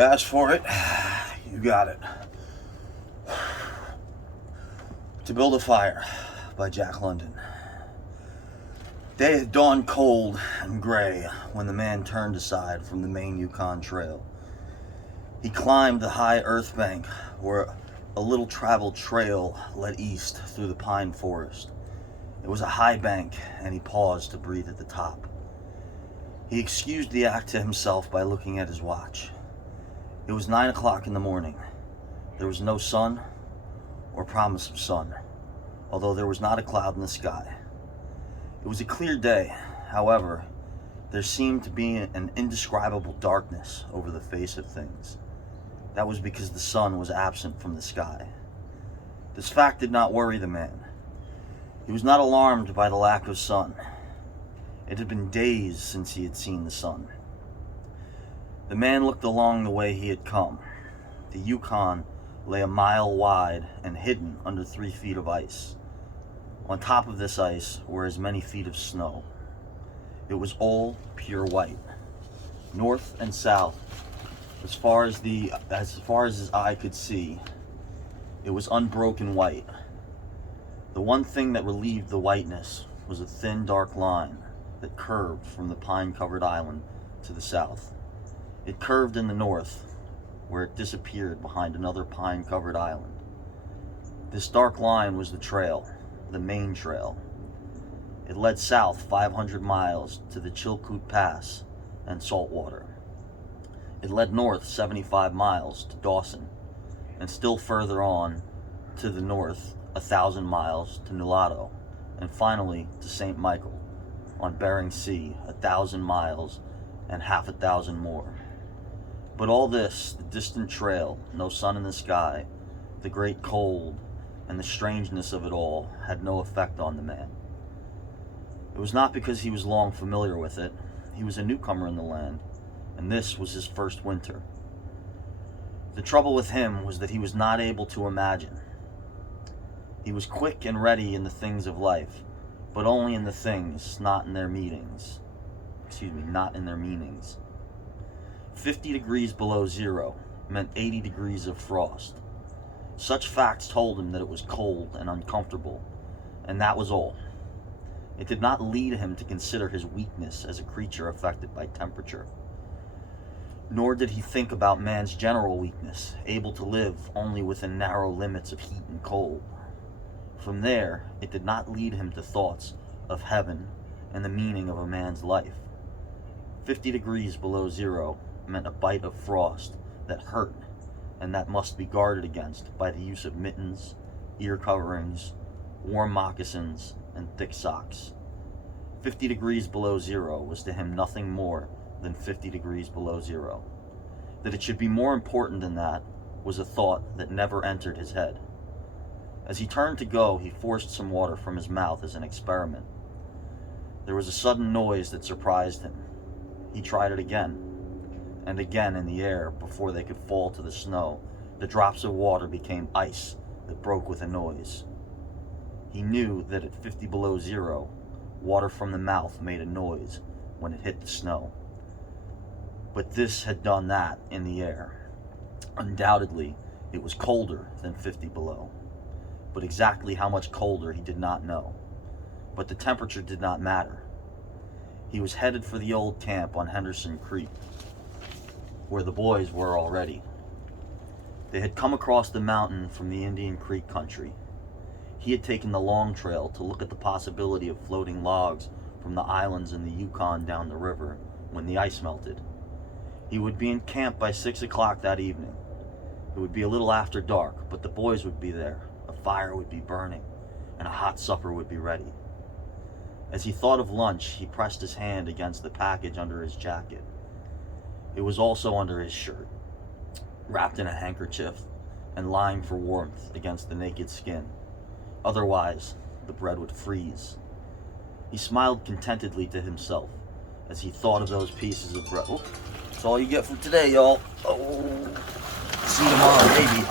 You asked for it, you got it. To Build a Fire by Jack London. Day had dawned cold and gray when the man turned aside from the main Yukon Trail. He climbed the high earth bank where a little traveled trail led east through the pine forest. It was a high bank, and he paused to breathe at the top. He excused the act to himself by looking at his watch. It was 9 o'clock in the morning. There was no sun or promise of sun, although there was not a cloud in the sky. It was a clear day. However, there seemed to be an indescribable darkness over the face of things. That was because the sun was absent from the sky. This fact did not worry the man. He was not alarmed by the lack of sun. It had been days since he had seen the sun. The man looked along the way he had come. The Yukon lay a mile wide and hidden under 3 feet of ice. On top of this ice were as many feet of snow. It was all pure white, north and south, as far as his eye could see. It was unbroken white. The one thing that relieved the whiteness was a thin, dark line that curved from the pine-covered island to the south. It curved in the north, where it disappeared behind another pine-covered island. This dark line was the trail, the main trail. It led south 500 miles to the Chilkoot Pass and Saltwater. It led north 75 miles to Dawson, and still further on to the north 1,000 miles to Nulato, and finally to St. Michael on Bering Sea, 1,000 miles and half 1,000 more. But all this, the distant trail, no sun in the sky, the great cold, and the strangeness of it all, had no effect on the man. It was not because he was long familiar with it. He was a newcomer in the land, and this was his first winter. The trouble with him was that he was not able to imagine. He was quick and ready in the things of life, but only in the things, not in their meanings. 50 degrees below zero meant 80 degrees of frost. Such facts told him that it was cold and uncomfortable, and that was all. It did not lead him to consider his weakness as a creature affected by temperature. Nor did he think about man's general weakness, able to live only within narrow limits of heat and cold. From there, it did not lead him to thoughts of heaven and the meaning of a man's life. 50 degrees below zero meant a bite of frost that hurt and that must be guarded against by the use of mittens, ear coverings, warm moccasins, and thick socks. 50 degrees below zero was to him nothing more than 50 degrees below zero. That it should be more important than that was a thought that never entered his head. As he turned to go, he forced some water from his mouth as an experiment. There was a sudden noise that surprised him. He tried it again, and again in the air. Before they could fall to the snow, the drops of water became ice that broke with a noise. He knew that at 50 below zero, water from the mouth made a noise when it hit the snow. But this had done that in the air. Undoubtedly, it was colder than 50 below. But exactly how much colder he did not know. But the temperature did not matter. He was headed for the old camp on Henderson Creek, where the boys were already. They had come across the mountain from the Indian Creek country. He had taken the long trail to look at the possibility of floating logs from the islands in the Yukon down the river when the ice melted. He would be in camp by 6 o'clock that evening. It would be a little after dark, but the boys would be there. A fire would be burning, and a hot supper would be ready. As he thought of lunch, he pressed his hand against the package under his jacket. It was also under his shirt, wrapped in a handkerchief and lying for warmth against the naked skin. Otherwise, the bread would freeze. He smiled contentedly to himself as he thought of those pieces of bread. Oh, that's all you get for today, y'all. Oh, see you tomorrow, maybe.